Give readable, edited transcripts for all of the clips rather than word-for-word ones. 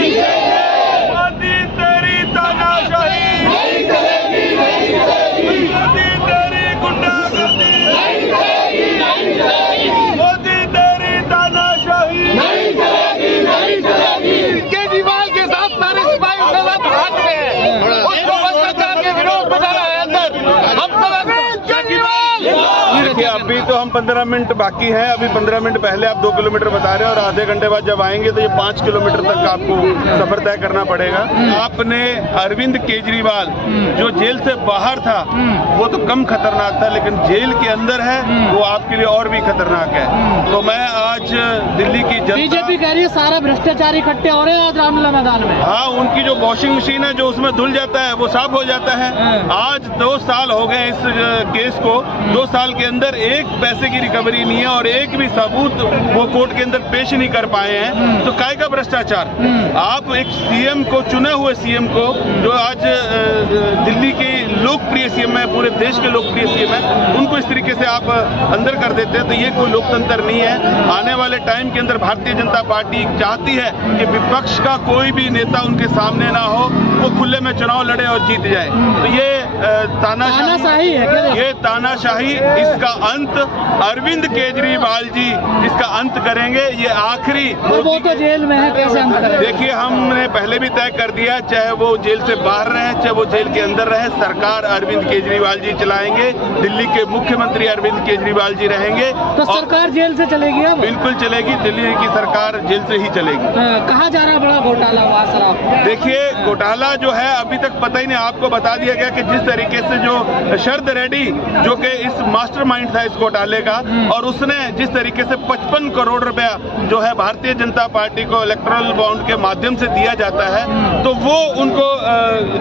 मोदी तेरी तानाशाही, मोदी तेरी गुंडागर्दी, मोदी तेरी तानाशाही। केजरीवाल के साथ सारे सिपाही उसके साथ हाथ में है, उसको भ्रष्टाचार के विरोध में डाला है अंदर। हम सब देखिए अभी तो हम 15 मिनट बाकी है, अभी 15 मिनट पहले आप 2 किलोमीटर बता रहे हैं और आधे घंटे बाद जब आएंगे तो ये 5 किलोमीटर तक आपको सफर तय करना पड़ेगा। आपने अरविंद केजरीवाल जो जेल से बाहर था वो तो कम खतरनाक था, लेकिन जेल के अंदर है वो आपके लिए और भी खतरनाक है। तो मैं आज दिल्ली की जनता, बीजेपी कह रही है सारा भ्रष्टाचार इकट्ठे हो रहे हैं आज रामलीला मैदान में। हाँ, उनकी जो वॉशिंग मशीन है जो उसमें धुल जाता है वो साफ हो जाता है। आज 2 साल हो गए इस केस को, 2 साल के अंदर एक पैसे की रिकवरी नहीं है और एक भी सबूत वो कोर्ट के अंदर पेश नहीं कर पाए हैं। तो काय का भ्रष्टाचार? आप एक सीएम को, चुने हुए सीएम को, जो आज दिल्ली के लोकप्रिय सीएम है, पूरे देश के लोकप्रिय सीएम है, उनको इस तरीके से आप अंदर कर देते हैं तो ये कोई लोकतंत्र नहीं है। आने वाले टाइम के अंदर भारतीय जनता पार्टी चाहती है कि विपक्ष का कोई भी नेता उनके सामने ना हो, वो खुले में चुनाव लड़े और जीत जाए। तो ये तानाशाही है क्या? ये तानाशाही, इसका अंत अरविंद केजरीवाल जी इसका अंत करेंगे। ये आखिरी, वो तो जेल में है, कैसे अंत करेंगे? देखिए हमने पहले भी तय कर दिया, चाहे वो जेल से बाहर रहे चाहे वो जेल के अंदर रहे, सरकार अरविंद केजरीवाल जी चलाएंगे। दिल्ली के मुख्यमंत्री अरविंद केजरीवाल जी रहेंगे। तो सरकार जेल से चलेगी अब? बिल्कुल चलेगी, दिल्ली की सरकार जेल से ही चलेगी। कहाँ जा रहा बड़ा घोटाला हुआ सर? देखिए घोटाला जो है अभी तक पता ही नहीं। आपको बता दिया गया कि जिस तरीके से जो शरद रेड्डी जो कि इस मास्टरमाइंड था इस घोटाले का, और उसने जिस तरीके से 55 करोड़ रुपया जो है भारतीय जनता पार्टी को इलेक्टोरल बॉन्ड के माध्यम से दिया जाता है, तो वो उनको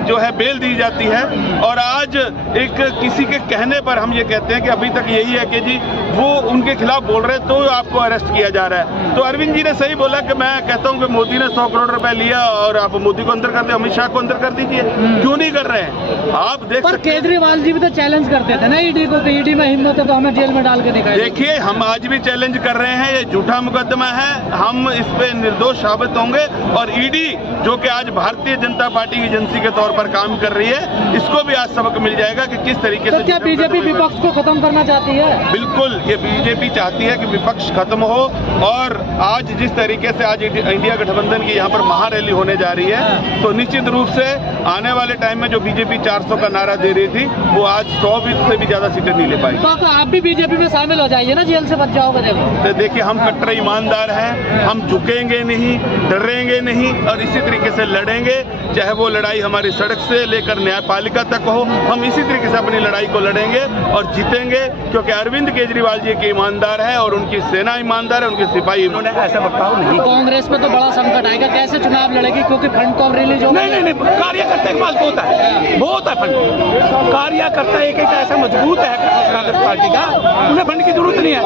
जो है बेल दी जाती है। और आज एक किसी के कहने पर हम ये कहते हैं कि अभी तक यही है कि जी वो उनके खिलाफ बोल रहे तो आपको अरेस्ट किया जा रहा है। तो अरविंद जी ने सही बोला कि मैं कहता हूं कि मोदी ने 100 करोड़ रुपए लिया और आप मोदी को अंदर कर दिया, अमित शाह को अंदर कर दीजिए, क्यों नहीं कर रहे हैं? आप देख पर सकते हैं केजरीवाल जी भी तो चैलेंज करते थे ना ईडी को कि ईडी में हिम्मत है तो हमें जेल में डाल के दिखाई। देखिए हम आज भी चैलेंज कर रहे हैं, ये झूठा मुकदमा है, हम इस पे निर्दोष साबित होंगे। और ईडी जो कि आज भारतीय जनता पार्टी की एजेंसी के तौर पर काम कर रही है, इसको भी आज सबक मिल जाएगा कि किस तरीके से। क्या बीजेपी विपक्ष को खत्म करना चाहती है? बिल्कुल, ये बीजेपी चाहती है कि विपक्ष खत्म हो। और आज जिस तरीके से आज इंडिया गठबंधन की यहाँ पर महारैली होने जा रही है, तो निश्चित रूप से आने वाले टाइम में जो बीजेपी 400 का नारा दे रही थी वो आज 100 से भी ज्यादा सीटें नहीं ले पाई। तो आप भी बीजेपी में शामिल हो जाइए ना, जेल से बच जाओगे। तो देखिए हम कट्टर ईमानदार हैं, हम झुकेंगे नहीं, डरेंगे नहीं और इसी तरीके से लड़ेंगे। चाहे वो लड़ाई हमारी सड़क से लेकर न्यायपालिका तक हो, हम इसी तरीके से अपनी लड़ाई को लड़ेंगे और जीतेंगे, क्योंकि अरविंद केजरीवाल जी के ईमानदार है और उनकी सेना ईमानदार है, उनके सिपाही। उन्होंने ऐसा बर्ताव नहीं। कांग्रेस पे तो बड़ा संकट आएगा, कैसे चुनाव लड़ेगी? क्योंकि फंड तो रिलीज हो। नहीं, कार्यकर्ता के पास बहुत है फंड। कार्यकर्ता एक ऐसा मजबूत है कांग्रेस पार्टी का, उन्हें फंड की जरूरत नहीं है।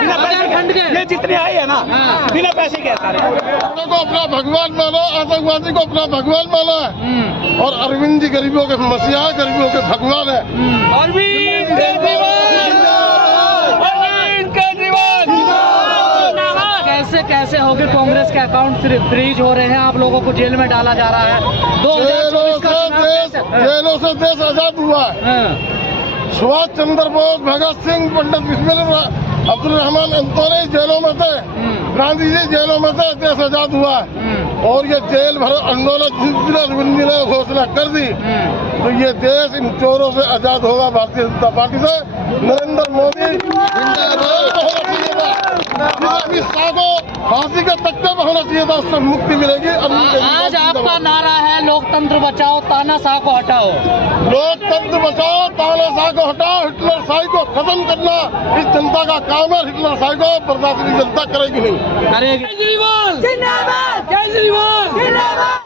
बिना पैसे फंड के ये जितने आए हैं ना, बिना पैसे के सारे को अपना भगवान मानो, आतंकवादी को अपना भगवान माना है। और अरविंद जी गरीबों के मसीहा, गरीबों के भगवान है। अरविंद केजरीवाल कैसे हो गए कांग्रेस के अकाउंट फ्रीज हो रहे हैं, आप लोगों को जेल में डाला जा रहा है। जेलों से देश आजाद हुआ है। सुभाष चंद्र बोस, भगत सिंह, पंडित अब्दुल रहमान अंतोनी जेलों में थे, गांधी जी जेलों में थे, देश आजाद हुआ है। और ये जेल भर आंदोलन अरविंद जी ने घोषणा कर दी, तो ये देश इन चोरों से आजाद होगा, भारतीय जनता पार्टी से। नरेंद्र मोदी अमित शाह को फांसी के तख्ते पर होना चाहिए था, उससे मुक्ति मिलेगी। आज आपका नारा है लोकतंत्र बचाओ, तानाशाह को हटाओ। लोकतंत्र बचाओ, तानाशाह को हटाओ, हिटलर शाही को खत्म करना इस जनता का काम है। हिटलर शाही को बर्दाश्त जनता करेगी नहीं। करेगी। केजरीवाल जिंदाबाद, केजरीवाल जिंदाबाद।